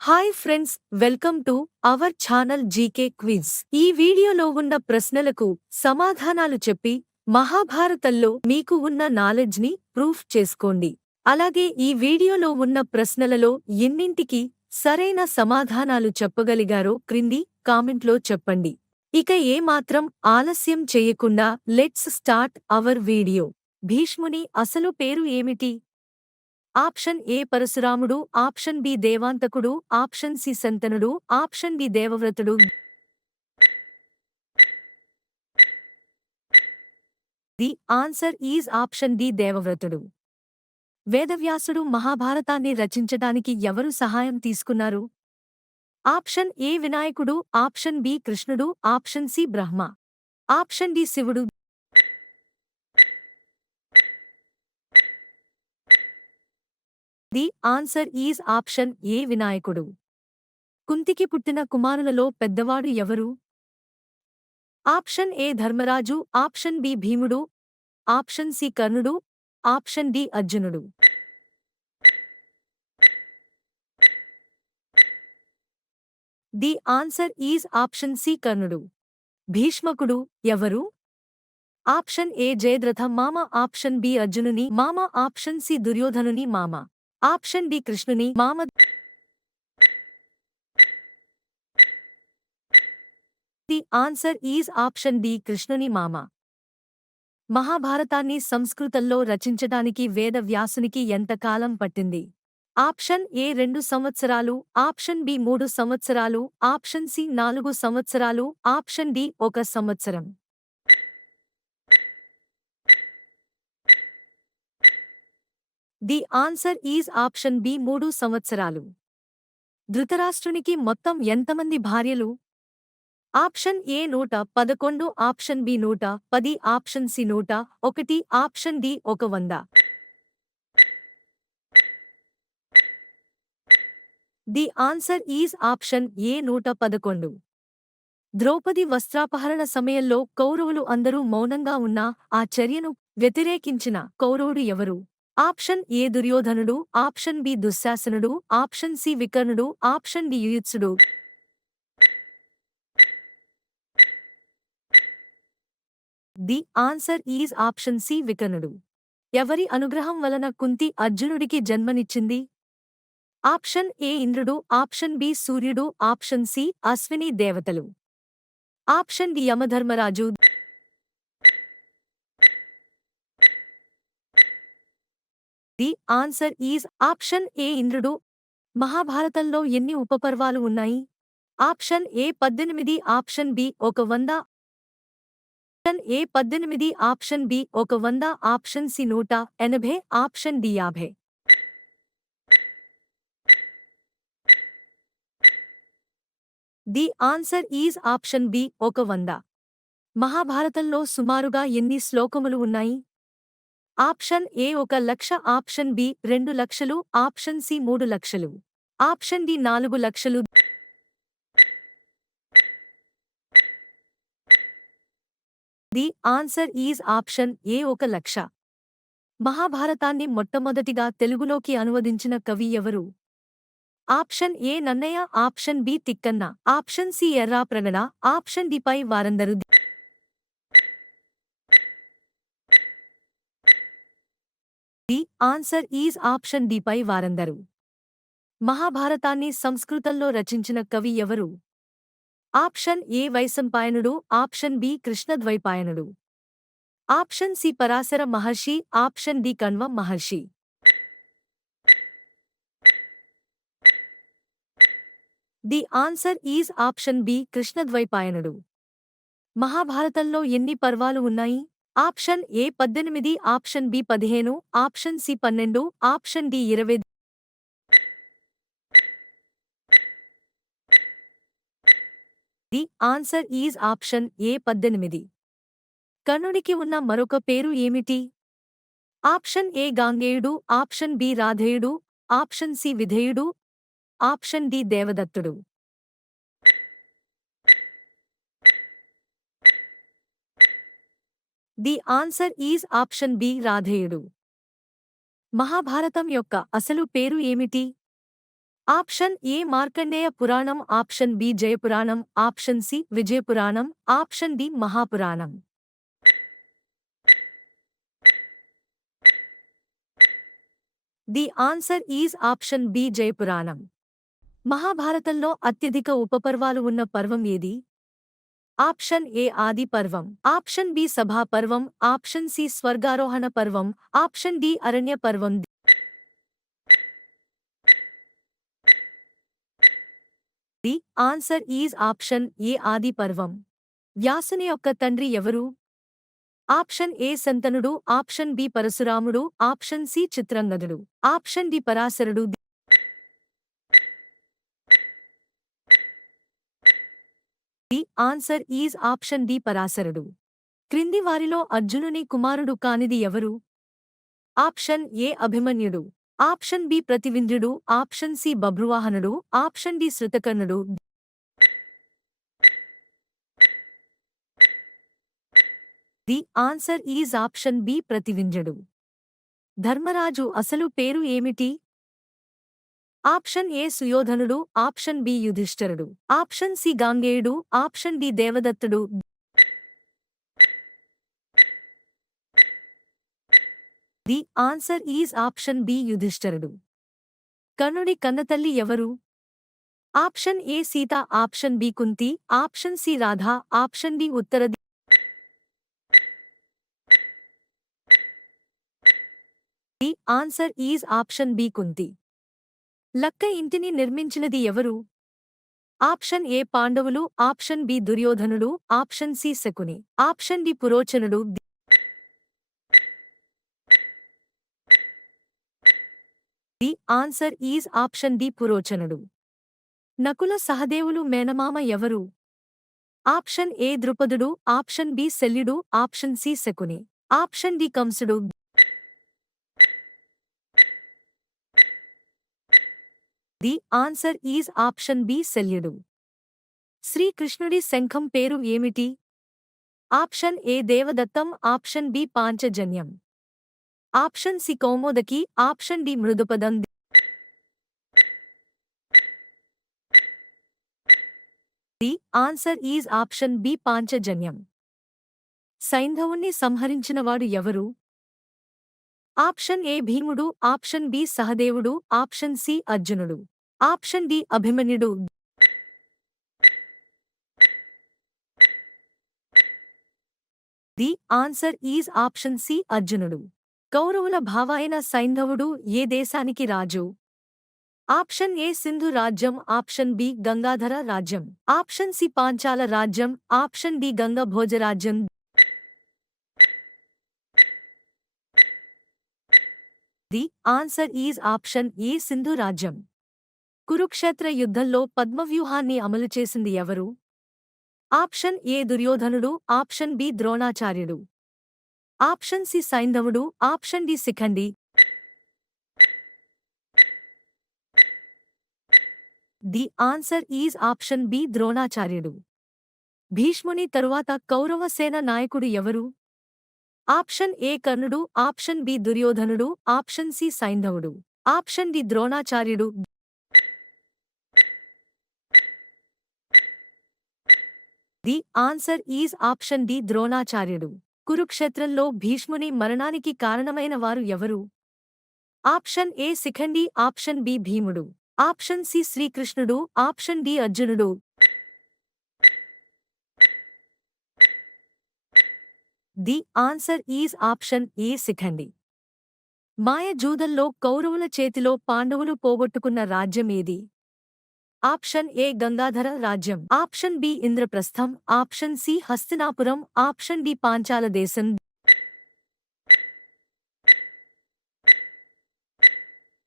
Hi friends, welcome to our channel GK quiz. ఈ వీడియోలో ఉన్న ప్రశ్నలకు సమాధానాలు చెప్పి మహాభారతంలో మీకు ఉన్న నాలెడ్జ్ ని ప్రూఫ్ చేసుకోండి. అలాగే ఈ వీడియోలో ఉన్న ప్రశ్నలలో ఎన్నింటికి సరైన సమాధానాలు చెప్పగలిగారో క్రింది కామెంట్లో చెప్పండి. ఇక ఏమాత్రం ఆలస్యం చేయకుండా లెట్స్ స్టార్ట్ అవర్ వీడియో. భీష్ముని అసలు పేరు ఏమిటి? ఆప్షన్ ఏ పరశురాముడు, ఆప్షన్ బి దేవాంతకుడు, ఆప్షన్ సి శంతనుడు, ఆప్షన్ డి దేవవ్రతుడు. The answer is option D దేవవ్రతుడు. వేదవ్యాసుడు మహాభారతాన్ని రచించడానికి ఎవరు సహాయం తీసుకున్నారు? ఆప్షన్ ఏ వినాయకుడు, ఆప్షన్ బి కృష్ణుడు, option C Brahma, option D శివుడు. The answer is option A వినాయకుడు. కుంతికి పుట్టిన కుమారులలో పెద్దవాడు ఎవరు? Option A Dharmaraju, option B భీముడు, ఆప్షన్ సి కర్ణుడు, ఆప్షన్ డి అర్జునుడు. The answer is option C కర్ణుడు. భీష్మకుడు ఎవరు? ఆప్షన్ ఏ జయద్రథ మామ, ఆప్షన్ బి అర్జునుని మామ, ఆప్షన్ సి దుర్యోధనుని మామ, ఆప్షన్ డి కృష్ణుని మామ. The answer is option D కృష్ణుని మామ. మహాభారతాన్ని సంస్కృతంలో రచించడానికి వేద వ్యాసునికి ఎంత కాలం పట్టింది? ఆప్షన్ ఏ 2 సంవత్సరాలు, ఆప్షన్ బి 3 సంవత్సరాలు, ఆప్షన్ సి 4 సంవత్సరాలు, ఆప్షన్ డి 1 సంవత్సరం. The answer is option B 3 సంవత్సరాలు. ధృతరాష్ట్రునికి మొత్తం ఎంతమంది భార్యలు? Option A 111, option B 110, option C 101, option D 100. The answer is option A 111. Draupadi వస్త్రాపహరణ సమయంలో కౌరవులు అందరూ మౌనంగా ఉన్నా ఆ చర్యను వ్యతిరేకించిన కౌరవుడు ఎవరు? ఆప్షన్ ఏ దుర్యోధనుడు, ఆప్షన్ బి దుశ్శాసనుడు, ఆప్షన్ సి వికర్ణుడు, ఆప్షన్ డి యుయుత్సుడు. The answer is option C వికర్ణుడు. ఎవరి అనుగ్రహం వలన కుంతి అర్జునుడికి జన్మనిచ్చింది? ఆప్షన్ ఏ ఇంద్రుడు, ఆప్షన్ బి సూర్యుడు, ఆప్షన్ సి అశ్విని దేవతలు, option D Yamadharmaraju. The answer is option A ఇంద్రుడు. మహాభారతంలో ఎన్ని ఉపపర్వాలు ఉన్నాయి? Option A 18, option B 100, option A 18, option B 100, option C 180, option D 50. The answer is option B 100. మహాభారతంలో సుమారుగా ఎన్ని శ్లోకములు ఉన్నాయి? Option A 1,00,000, option B 2,00,000, option C 3,00,000, option D 4,00,000. The answer is option A 1,00,000. మహాభారతాన్ని మొట్టమొదటిగా తెలుగులోకి అనువదించిన కవి ఎవరు? Option A Nannaya, option B Tikkana, option C Errapragada, option D పై వారందరు. The answer is option D పై వారందరు. మహాభారతాన్ని సంస్కృతంలో రచించిన కవి ఎవరు? ఆప్షన్ ఏ వైశంపాయనుడు, ఆప్షన్ బి కృష్ణద్వైపాయనుడు, option C Parashara Maharshi, option D Kanva Maharshi. The answer is option B కృష్ణద్వైపాయనుడు. మహాభారతంలో ఎన్ని పర్వాలు ఉన్నాయి? Option A 18, option B 15, option C 12, option D 20. The answer is option A 18. కర్ణుడికి ఉన్న మరొక పేరు ఏమిటి? ఆప్షన్ ఏ గాంగేయుడు, ఆప్షన్ బి రాధేయుడు, ఆప్షన్ సి విధేయుడు, ఆప్షన్ డి దేవదత్తుడు. The answer is option B రాధేయుడు. మహాభారతం యొక్క అసలు పేరు ఏమిటి? Option A Markandeya Puranam, option B Jayapuranam, option C Vijayapuranam, option D Mahapuranam. The answer is option B Jayapuranam. మహాభారతంలో అత్యధిక ఉపపర్వాలు ఉన్న పర్వం ఏది? ఆప్షన్ ఏ ఆది పర్వం, ఆప్షన్ బి సభా పర్వం, ఆప్షన్ సి స్వర్గారోహణ పర్వం, ఆప్షన్ డి అరణ్య పర్వం. The answer is option A ఆది పర్వం. వ్యాసుని యొక్క తండ్రి ఎవరు? ఆప్షన్ ఏ శంతనుడు, ఆప్షన్ బి పరశురాముడు, ఆప్షన్ సి చిత్రంగదుడు, ఆప్షన్ డి పరాశరుడు. The answer is option D పరాశరుడు. క్రింది వారిలో అర్జునుని కుమారుడు కానిది ఎవరు? ఆప్షన్ ఏ అభిమన్యుడు, ఆప్షన్ బి ప్రతివింధ్యుడు, ఆప్షన్ సి బభ్రువాహనుడు, ఆప్షన్ డి శృతకర్ణుడు. The answer is option B ప్రతివింధ్యుడు. ధర్మరాజు అసలు పేరు ఏమిటి? ఆప్షన్ ఏ సుయోధనుడు, ఆప్షన్ బి యుధిష్ఠరుడు, ఆప్షన్ సి గాంగేయుడు, ఆప్షన్ డి దేవదత్తుడు. The answer is option B యుధిష్ఠరుడు. కర్ణుడి కన్నతల్లి ఎవరు? Option A Sita, option B Kunti, option C Radha, option D Uttara. The answer is option B Kunti. లక్క ఇంటిని నిర్మించినది ఎవరు? ఆప్షన్ ఏ పాండవులు, ఆప్షన్ బి దుర్యోధనుడు, option C Shakuni, option D పురోచనుడు. The answer is option D పురోచనుడు. నకుల సహదేవులు మేనమామ ఎవరు? ఆప్షన్ ఏ ద్రుపదుడు, ఆప్షన్ బి శల్యుడు, option C Shakuni, option D కంసుడు. The answer is option B శల్యుడు. శ్రీకృష్ణుడి శంఖం పేరు ఏమిటి? Option A Devadattam, option B Panchajanyam, option C Kaumodaki, option D Mrudupadam. The answer is option B Panchajanyam. సైంధవుణ్ణి సంహరించినవాడు ఎవరు? ఆప్షన్ ఏ భీముడు, ఆప్షన్ బి సహదేవుడు, ఆప్షన్ సి అర్జునుడు, ఆప్షన్ డి అభిమన్యుడు. The answer is option C అర్జునుడు. కౌరవుల భావ అయిన సైంధవుడు ఏ దేశానికి రాజు? ఆప్షన్ ఏ సింధు రాజ్యం, ఆప్షన్ బి గంగాధర రాజ్యం, ఆప్షన్ సి పాంచాల రాజ్యం, ఆప్షన్ డి గంగ భోజరాజ్యం. The answer is option A Sindhu రాజ్యం. కురుక్షేత్ర యుద్ధంలో పద్మవ్యూహాన్ని అమలు చేసింది ఎవరు? ఆప్షన్ ఏ దుర్యోధనుడు, ఆప్షన్ బి ద్రోణాచార్యుడు, ఆప్షన్ సి సైంధవుడు, option D Shikhandi. The answer is option B ద్రోణాచార్యుడు. భీష్ముని తరువాత కౌరవ సేన నాయకుడు ఎవరు? ఆప్షన్ ఏ కర్ణుడు, ఆప్షన్ బి దుర్యోధనుడు, ఆప్షన్ సి సైంధవుడు, ఆప్షన్ డి ద్రోణాచార్యుడు. The answer is option D ద్రోణాచార్యుడు. కురుక్షేత్రంలో భీష్ముని మరణానికి కారణమైన వారు ఎవరు? Option A Shikhandi, option B భీముడు, ఆప్షన్ సి శ్రీకృష్ణుడు, ఆప్షన్ డి అర్జునుడు. The answer is option A Shikhandi. మాయ జూదంలో కౌరవుల చేతిలో పాండవులు పోగొట్టుకున్న రాజ్యం ఏది? ఆప్షన్ ఏ గంగాధర రాజ్యం, option B Indraprastham, option C Hastinapuram, option D Panchala దేశం.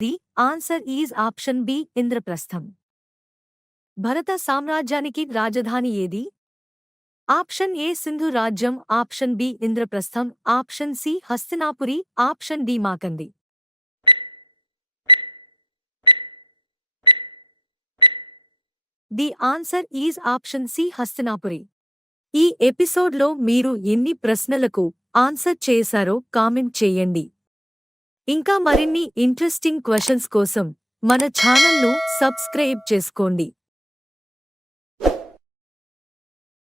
The answer is option B Indraprastham. Bharata సామ్రాజ్యానికి రాజధాని ఏది? ఆప్షన్ ఏ సింధు రాజ్యం, option B Indraprastham, option C Hastinapuri, option D Makandi. The answer is option C Hastinapuri. ఈ ఎపిసోడ్లో మీరు ఎన్ని ప్రశ్నలకు ఆన్సర్ చేశారో కామెంట్ చేయండి. ఇంకా మరిన్ని ఇంట్రెస్టింగ్ క్వశ్చన్స్ కోసం మన ఛానల్ను సబ్స్క్రైబ్ చేసుకోండి.